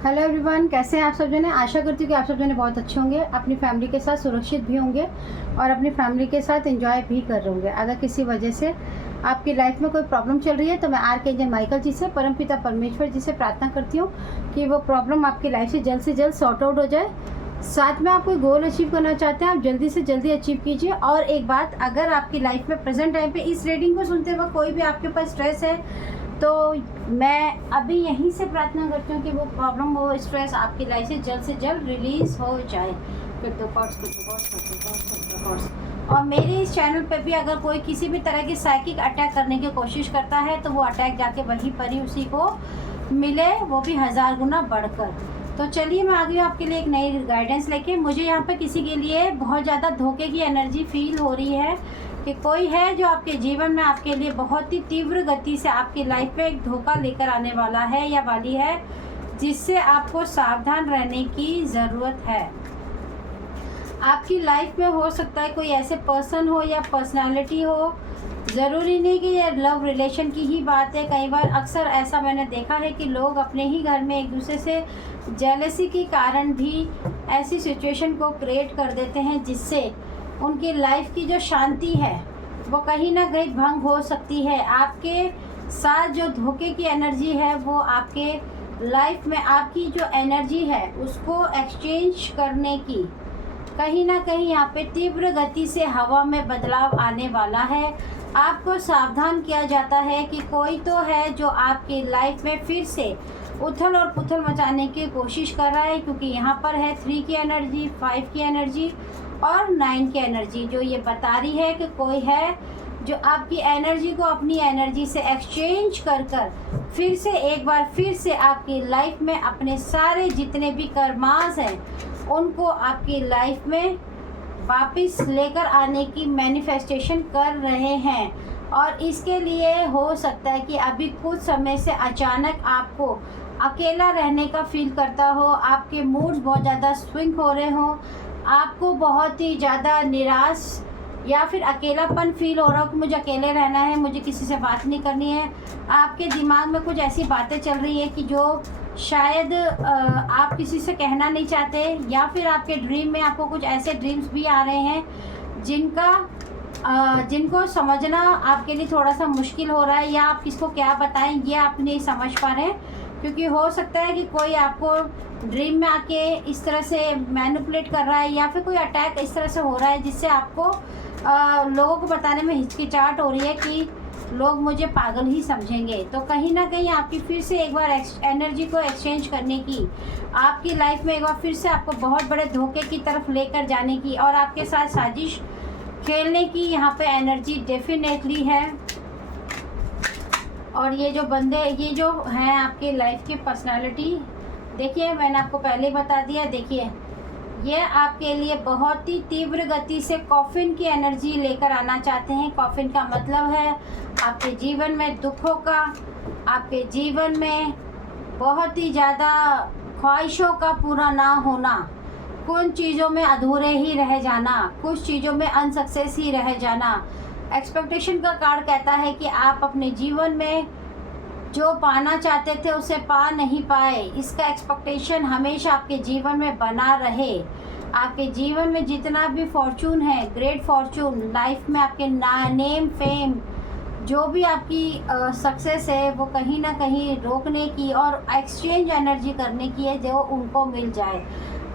Hello everyone, कैसे हैं आप सब जने। आशा करती हूँ कि आप सब जने बहुत अच्छे होंगे, अपनी फैमिली के साथ सुरक्षित भी होंगे और अपनी फैमिली के साथ एंजॉय भी कर रहे होंगे। अगर किसी वजह से आपकी लाइफ में कोई प्रॉब्लम चल रही है तो मैं आर्कएंजल माइकल जी से, परमपिता परमेश्वर जी से प्रार्थना करती हूँ कि वो प्रॉब्लम आपकी लाइफ से जल्द सॉर्ट आउट हो जाए। साथ में आप कोई गोल अचीव करना चाहते हैं, आप जल्दी से जल्दी अचीव कीजिए। और एक बात, अगर आपकी लाइफ में प्रेजेंट टाइम पे इस रीडिंग को सुनते वक्त कोई भी आपके पास स्ट्रेस है तो मैं अभी यहीं से प्रार्थना करती हूँ कि वो प्रॉब्लम, वो स्ट्रेस आपकी लाइफ से जल्द रिलीज हो जाए। फिर दो कॉर्ड्स। और मेरे इस चैनल पे भी अगर कोई किसी भी तरह की साइकिक अटैक करने की कोशिश करता है तो वो अटैक जाके वहीं पर ही उसी को मिले, वो भी 1000 गुना बढ़कर। तो चलिए मैं आ गई हूँ आपके लिए एक नई गाइडेंस लेके। मुझे यहाँ पे किसी के लिए बहुत ज़्यादा धोखे की एनर्जी फील हो रही है कि कोई है जो आपके जीवन में आपके लिए बहुत ही तीव्र गति से आपकी लाइफ में एक धोखा लेकर आने वाला है या वाली है, जिससे आपको सावधान रहने की ज़रूरत है। आपकी लाइफ में हो सकता है कोई ऐसे पर्सन हो या पर्सनालिटी हो, ज़रूरी नहीं कि ये लव रिलेशन की ही बात है। कई बार अक्सर ऐसा मैंने देखा है कि लोग अपने ही घर में एक दूसरे से जेलसी के कारण भी ऐसी सिचुएशन को क्रिएट कर देते हैं जिससे उनकी लाइफ की जो शांति है वो कहीं ना कहीं भंग हो सकती है। आपके साथ जो धोखे की एनर्जी है वो आपके लाइफ में आपकी जो एनर्जी है उसको एक्सचेंज करने की कहीं ना कहीं यहाँ पे तीव्र गति से हवा में बदलाव आने वाला है। आपको सावधान किया जाता है कि कोई तो है जो आपकी लाइफ में फिर से उथल और पुथल मचाने की कोशिश कर रहा है, क्योंकि यहाँ पर है 3 की एनर्जी, 5 की एनर्जी और 9 की एनर्जी, जो ये बता रही है कि कोई है जो आपकी एनर्जी को अपनी एनर्जी से एक्सचेंज कर फिर से एक बार फिर से आपकी लाइफ में अपने सारे जितने भी कर्मास हैं उनको आपकी लाइफ में वापस लेकर आने की मैनिफेस्टेशन कर रहे हैं। और इसके लिए हो सकता है कि अभी कुछ समय से अचानक आपको अकेला रहने का फील करता हो, आपके मूड्स बहुत ज़्यादा स्विंग हो रहे हो, आपको बहुत ही ज़्यादा निराश या फिर अकेलापन फील हो रहा हो कि मुझे अकेले रहना है, मुझे किसी से बात नहीं करनी है। आपके दिमाग में कुछ ऐसी बातें चल रही है कि जो शायद आप किसी से कहना नहीं चाहते, या फिर आपके ड्रीम में आपको कुछ ऐसे ड्रीम्स भी आ रहे हैं जिनको समझना आपके लिए थोड़ा सा मुश्किल हो रहा है, या आप किसको क्या बताएं ये आप नहीं समझ पा रहे हैं। क्योंकि हो सकता है कि कोई आपको ड्रीम में आके इस तरह से मैनिपुलेट कर रहा है, या फिर कोई अटैक इस तरह से हो रहा है जिससे आपको लोगों को बताने में हिचकिचाहट हो रही है कि लोग मुझे पागल ही समझेंगे। तो कहीं ना कहीं आपकी फिर से एक बार एनर्जी को एक्सचेंज करने की, आपकी लाइफ में एक बार फिर से आपको बहुत बड़े धोखे की तरफ लेकर जाने की और आपके साथ साजिश खेलने की यहाँ पे एनर्जी डेफिनेटली है। और ये जो बंदे, ये जो हैं आपके लाइफ की पर्सनालिटी, देखिए मैंने आपको पहले ही बता दिया। देखिए ये आपके लिए बहुत ही तीव्र गति से कॉफिन की एनर्जी लेकर आना चाहते हैं। कॉफिन का मतलब है आपके जीवन में दुखों का, आपके जीवन में बहुत ही ज़्यादा ख्वाहिशों का पूरा ना होना, कुछ चीज़ों में अधूरे ही रह जाना, कुछ चीज़ों में अनसक्सेस ही रह जाना। एक्सपेक्टेशन का कार्ड कहता है कि आप अपने जीवन में जो पाना चाहते थे उसे पा नहीं पाए, इसका एक्सपेक्टेशन हमेशा आपके जीवन में बना रहे। आपके जीवन में जितना भी फॉर्चून है, ग्रेट फॉर्चून, लाइफ में आपके नेम फेम, जो भी आपकी सक्सेस है वो कहीं ना कहीं रोकने की और एक्सचेंज एनर्जी करने की है जो उनको मिल जाए।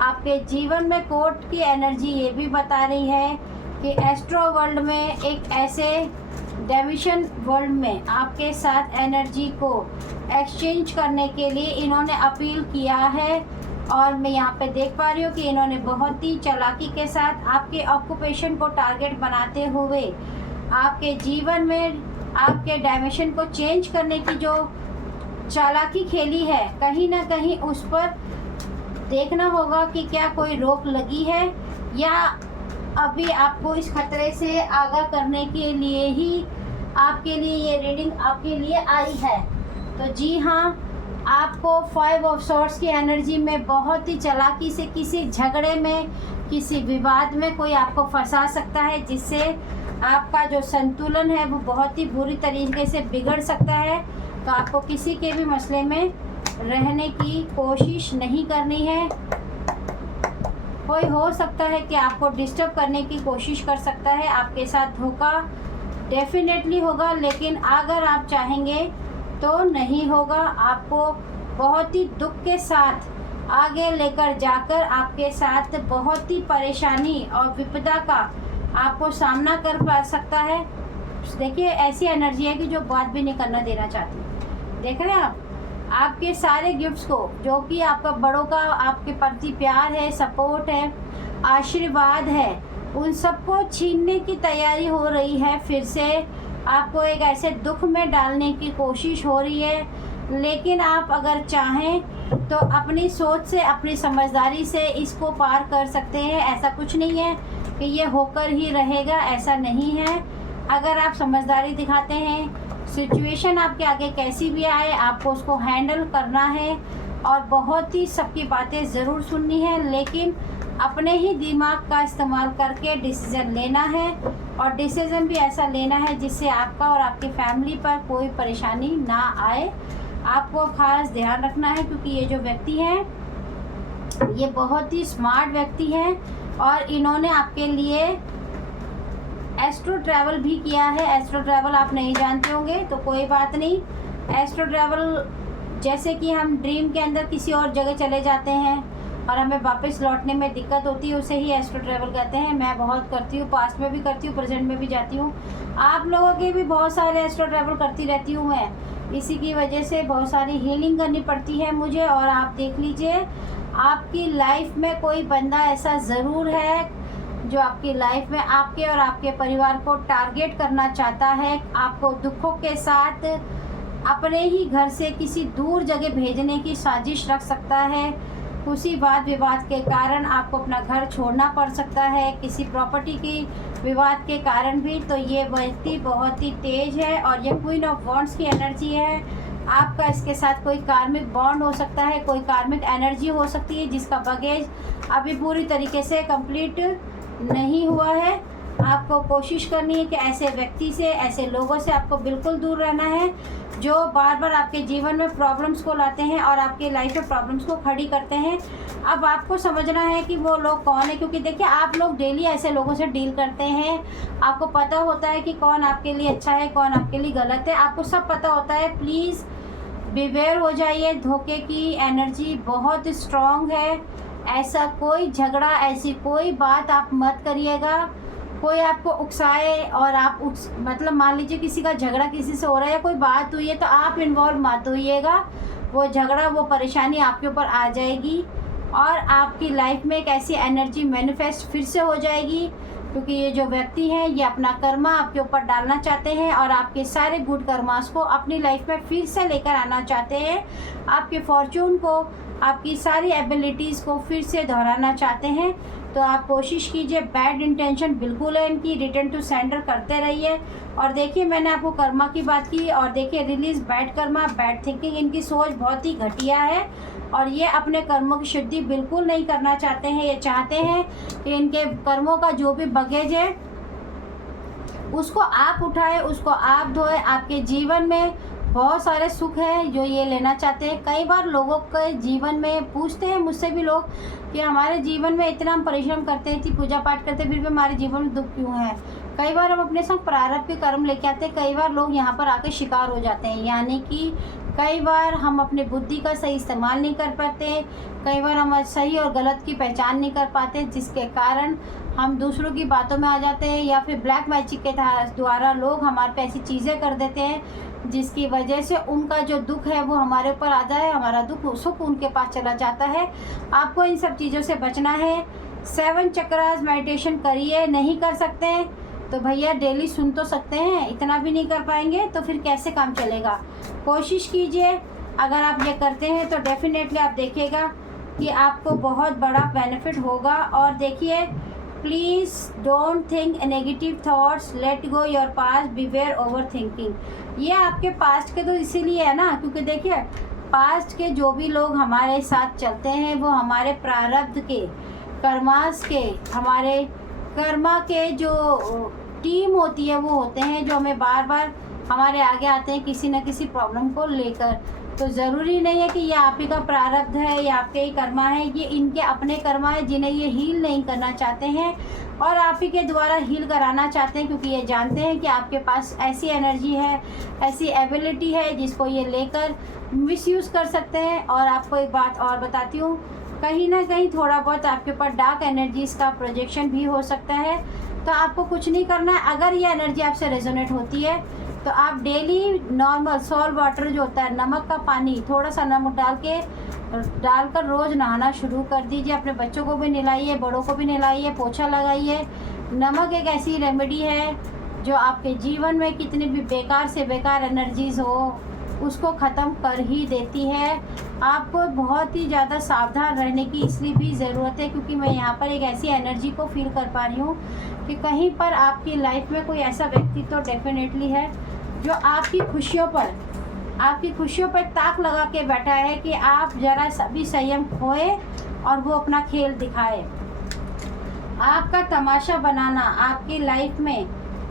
आपके जीवन में कोर्ट की एनर्जी ये भी बता रही है कि एस्ट्रो वर्ल्ड में एक ऐसे डायमेंशन वर्ल्ड में आपके साथ एनर्जी को एक्सचेंज करने के लिए इन्होंने अपील किया है। और मैं यहाँ पे देख पा रही हूँ कि इन्होंने बहुत ही चालाकी के साथ आपके ऑक्यूपेशन को टारगेट बनाते हुए आपके जीवन में आपके डायमेंशन को चेंज करने की जो चालाकी खेली है, कहीं ना कहीं उस पर देखना होगा कि क्या कोई रोक लगी है या अभी आपको इस खतरे से आगाह करने के लिए ही आपके लिए ये रीडिंग आपके लिए आई है। तो जी हाँ, आपको 5 ऑफ सॉर्ड्स की एनर्जी में बहुत ही चालाकी से किसी झगड़े में, किसी विवाद में कोई आपको फंसा सकता है, जिससे आपका जो संतुलन है वो बहुत ही बुरी तरीके से बिगड़ सकता है। तो आपको किसी के भी मसले में रहने की कोशिश नहीं करनी है। कोई हो सकता है कि आपको डिस्टर्ब करने की कोशिश कर सकता है, आपके साथ धोखा डेफिनेटली होगा, लेकिन अगर आप चाहेंगे तो नहीं होगा। आपको बहुत ही दुख के साथ आगे लेकर जाकर आपके साथ बहुत ही परेशानी और विपदा का आपको सामना कर पा सकता है। देखिए ऐसी एनर्जी है कि जो बात भी नहीं करना देना चाहती। देख रहे हैं आप, आपके सारे गिफ्ट्स को, जो कि आपका बड़ों का आपके प्रति प्यार है, सपोर्ट है, आशीर्वाद है, उन सबको छीनने की तैयारी हो रही है। फिर से आपको एक ऐसे दुख में डालने की कोशिश हो रही है। लेकिन आप अगर चाहें तो अपनी सोच से, अपनी समझदारी से इसको पार कर सकते हैं। ऐसा कुछ नहीं है कि ये होकर ही रहेगा, ऐसा नहीं है। अगर आप समझदारी दिखाते हैं, सिचुएशन आपके आगे कैसी भी आए, आपको उसको हैंडल करना है और बहुत ही सबकी बातें ज़रूर सुननी है, लेकिन अपने ही दिमाग का इस्तेमाल करके डिसीज़न लेना है। और डिसीज़न भी ऐसा लेना है जिससे आपका और आपकी फैमिली पर कोई परेशानी ना आए। आपको ख़ास ध्यान रखना है, क्योंकि ये जो व्यक्ति हैं ये बहुत ही स्मार्ट व्यक्ति हैं और इन्होंने आपके लिए एस्ट्रो ट्रैवल भी किया है। एस्ट्रो ट्रैवल आप नहीं जानते होंगे तो कोई बात नहीं। एस्ट्रो ट्रैवल जैसे कि हम ड्रीम के अंदर किसी और जगह चले जाते हैं और हमें वापस लौटने में दिक्कत होती है, उसे ही एस्ट्रो ट्रैवल कहते हैं। मैं बहुत करती हूँ, पास्ट में भी करती हूँ, प्रेजेंट में भी जाती हूँ। आप लोगों के भी बहुत सारे एस्ट्रो ट्रैवल करती रहती हूँ मैं। इसी की वजह से बहुत सारी हीलिंग करनी पड़ती है मुझे। और आप देख लीजिए, आपकी लाइफ में कोई बंदा ऐसा ज़रूर है जो आपकी लाइफ में आपके और आपके परिवार को टारगेट करना चाहता है, आपको दुखों के साथ अपने ही घर से किसी दूर जगह भेजने की साजिश रख सकता है। उसी वाद विवाद के कारण आपको अपना घर छोड़ना पड़ सकता है, किसी प्रॉपर्टी की विवाद के कारण भी। तो ये व्यक्ति बहुत ही तेज है और ये क्वीन ऑफ वॉन्ड्स की एनर्जी है। आपका इसके साथ कोई कार्मिक बॉन्ड हो सकता है, कोई कार्मिक एनर्जी हो सकती है जिसका बगेज अभी पूरी तरीके से कंप्लीट नहीं हुआ है। आपको कोशिश करनी है कि ऐसे व्यक्ति से, ऐसे लोगों से आपको बिल्कुल दूर रहना है जो बार बार आपके जीवन में प्रॉब्लम्स को लाते हैं और आपके लाइफ में प्रॉब्लम्स को खड़ी करते हैं। अब आपको समझना है कि वो लोग कौन है, क्योंकि देखिए आप लोग डेली ऐसे लोगों से डील करते हैं। आपको पता होता है कि कौन आपके लिए अच्छा है, कौन आपके लिए गलत है, आपको सब पता होता है। प्लीज़ बिवेयर हो जाइए। धोखे की एनर्जी बहुत स्ट्रॉन्ग है। ऐसा कोई झगड़ा, ऐसी कोई बात आप मत करिएगा। कोई आपको उकसाए और आप मतलब मान लीजिए किसी का झगड़ा किसी से हो रहा है या कोई बात हुई है तो आप इन्वॉल्व मत होइएगा। वो झगड़ा, वो परेशानी आपके ऊपर आ जाएगी और आपकी लाइफ में एक ऐसी एनर्जी मैनिफेस्ट फिर से हो जाएगी, क्योंकि ये जो व्यक्ति हैं ये अपना कर्मा आपके ऊपर डालना चाहते हैं और आपके सारे गुड कर्मास को अपनी लाइफ में फिर से लेकर आना चाहते हैं। आपके फॉर्चून को, आपकी सारी एबिलिटीज़ को फिर से दोहराना चाहते हैं। तो आप कोशिश कीजिए, बैड इंटेंशन बिल्कुल है इनकी, रिटर्न टू सेंडर करते रहिए। और देखिए मैंने आपको कर्मा की बात की और देखिए release bad Karma, bad thinking. इनकी सोच बहुत ही घटिया है और ये अपने कर्मों की शुद्धि बिल्कुल नहीं करना चाहते हैं। ये चाहते हैं कि इनके कर्मों का जो भी बगेज है उसको आप उठाए, उसको आप धोए। आपके जीवन में बहुत सारे सुख हैं जो ये लेना चाहते हैं। कई बार लोगों के जीवन में पूछते हैं मुझसे भी लोग कि हमारे जीवन में इतना हम परिश्रम करते हैं, इतनी पूजा पाठ करते हैं, फिर भी हमारे जीवन में दुख क्यों है। कई बार हम अपने संग प्रारब्ध के कर्म लेके आते हैं, कई बार लोग यहाँ पर आके शिकार हो जाते हैं। यानी कि कई बार हम अपने बुद्धि का सही इस्तेमाल नहीं कर पाते, कई बार हम सही और गलत की पहचान नहीं कर पाते, जिसके कारण हम दूसरों की बातों में आ जाते हैं या फिर ब्लैक मैजिक के द्वारा लोग हमारे पे ऐसी चीज़ें कर देते हैं जिसकी वजह से उनका जो दुख है वो हमारे ऊपर आ जाए, हमारा दुख सुख उनके पास चला जाता है। आपको इन सब चीज़ों से बचना है। 7 चक्रास मेडिटेशन करिए। नहीं कर सकते हैं तो भैया डेली सुन तो सकते हैं, इतना भी नहीं कर पाएंगे तो फिर कैसे काम चलेगा। कोशिश कीजिए, अगर आप ये करते हैं तो डेफिनेटली आप देखिएगा कि आपको बहुत बड़ा बेनिफिट होगा। और देखिए please don't think negative thoughts, let go your past, beware over thinking. ये आपके पास्ट के तो इसीलिए है ना, क्योंकि देखिए पास्ट के जो भी लोग हमारे साथ चलते हैं वो हमारे प्रारब्ध के, कर्मास के, हमारे कर्मा के जो टीम होती है वो होते हैं जो हमें बार बार हमारे आगे आते हैं किसी न किसी प्रॉब्लम को लेकर। तो ज़रूरी नहीं है कि ये आप ही का प्रारब्ध है या आपके ही कर्मा है, ये इनके अपने कर्मा है जिन्हें ये हील नहीं करना चाहते हैं और आप ही के द्वारा हील कराना चाहते हैं, क्योंकि ये जानते हैं कि आपके पास ऐसी एनर्जी है, ऐसी एबिलिटी है जिसको ये लेकर मिसयूज़ कर सकते हैं। और आपको एक बात और बताती हूँ, कहीं ना कहीं थोड़ा बहुत आपके ऊपर डार्क एनर्जीज़ का प्रोजेक्शन भी हो सकता है। तो आपको कुछ नहीं करना है। अगर ये एनर्जी आपसे रेजोनेट होती है तो आप डेली नॉर्मल सॉल्ट वाटर जो होता है, नमक का पानी, थोड़ा सा नमक डालकर रोज़ नहाना शुरू कर दीजिए। अपने बच्चों को भी नहलाइए, बड़ों को भी नहलाइए, पोछा लगाइए। नमक एक ऐसी रेमेडी है जो आपके जीवन में कितनी भी बेकार से बेकार एनर्जीज़ हो उसको ख़त्म कर ही देती है। आपको बहुत ही ज़्यादा सावधान रहने की इसलिए भी ज़रूरत है क्योंकि मैं यहाँ पर एक ऐसी एनर्जी को फील कर पा रही हूँ कि कहीं पर आपकी लाइफ में कोई ऐसा व्यक्ति तो डेफिनेटली है जो आपकी खुशियों पर ताक लगा के बैठा है कि आप ज़रा सभी संयम खोए और वो अपना खेल दिखाए। आपका तमाशा बनाना आपकी लाइफ में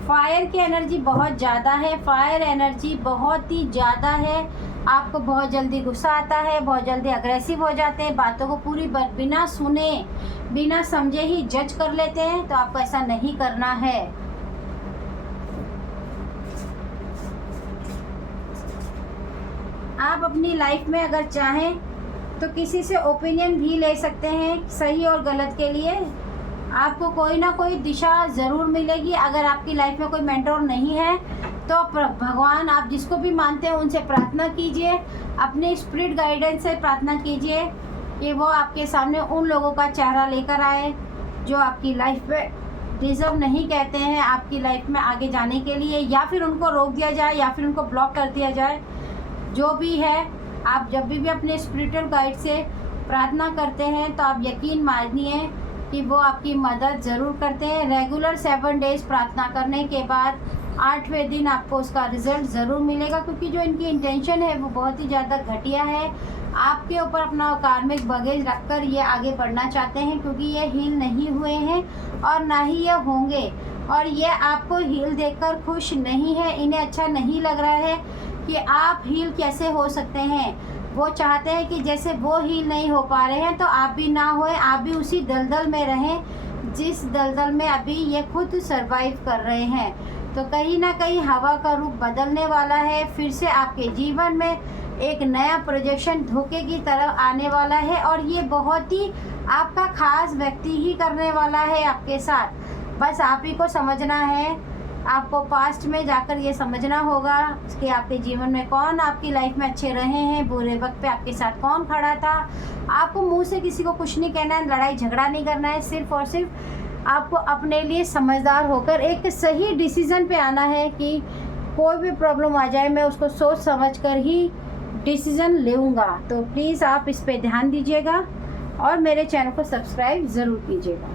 फायर की एनर्जी बहुत ज़्यादा है, फायर एनर्जी बहुत ही ज़्यादा है। आपको बहुत जल्दी गुस्सा आता है, बहुत जल्दी अग्रेसिव हो जाते हैं, बातों को पूरी बिना सुने बिना समझे ही जज कर लेते हैं। तो आपको ऐसा नहीं करना है। आप अपनी लाइफ में अगर चाहें तो किसी से ओपिनियन भी ले सकते हैं, सही और गलत के लिए। आपको कोई ना कोई दिशा ज़रूर मिलेगी। अगर आपकी लाइफ में कोई मेंटोर नहीं है तो भगवान, आप जिसको भी मानते हैं उनसे प्रार्थना कीजिए, अपने स्पिरिट गाइडेंस से प्रार्थना कीजिए कि वो आपके सामने उन लोगों का चेहरा लेकर आए जो आपकी लाइफ में डिज़र्व नहीं कहते हैं आपकी लाइफ में आगे जाने के लिए, या फिर उनको रोक दिया जाए या फिर उनको ब्लॉक कर दिया जाए। जो भी है, आप जब भी अपने स्पिरिचुअल गाइड से प्रार्थना करते हैं तो आप यकीन मानिए कि वो आपकी मदद ज़रूर करते हैं। रेगुलर 7 डेज़ प्रार्थना करने के बाद 8वें दिन आपको उसका रिज़ल्ट ज़रूर मिलेगा, क्योंकि जो इनकी इंटेंशन है वो बहुत ही ज़्यादा घटिया है। आपके ऊपर अपना कार्मिक बगेज रखकर ये आगे बढ़ना चाहते हैं, क्योंकि ये हील नहीं हुए हैं और ना ही ये होंगे। और ये आपको हील देखकर खुश नहीं है, इन्हें अच्छा नहीं लग रहा है कि आप हील कैसे हो सकते हैं। वो चाहते हैं कि जैसे वो हील नहीं हो पा रहे हैं तो आप भी ना होए, आप भी उसी दलदल में रहें जिस दलदल में अभी ये खुद सरवाइव कर रहे हैं। तो कहीं ना कहीं हवा का रूप बदलने वाला है। फिर से आपके जीवन में एक नया प्रोजेक्शन धोखे की तरफ आने वाला है और ये बहुत ही आपका खास व्यक्ति ही करने वाला है आपके साथ। बस आप ही को समझना है। आपको पास्ट में जाकर ये समझना होगा कि आपके जीवन में कौन आपकी लाइफ में अच्छे रहे हैं, बुरे वक्त पे आपके साथ कौन खड़ा था। आपको मुंह से किसी को कुछ नहीं कहना है, लड़ाई झगड़ा नहीं करना है। सिर्फ और सिर्फ आपको अपने लिए समझदार होकर एक सही डिसीज़न पे आना है कि कोई भी प्रॉब्लम आ जाए मैं उसको सोच समझ कर ही डिसीज़न लूँगा। तो प्लीज़ आप इस पे ध्यान दीजिएगा और मेरे चैनल को सब्सक्राइब ज़रूर कीजिएगा।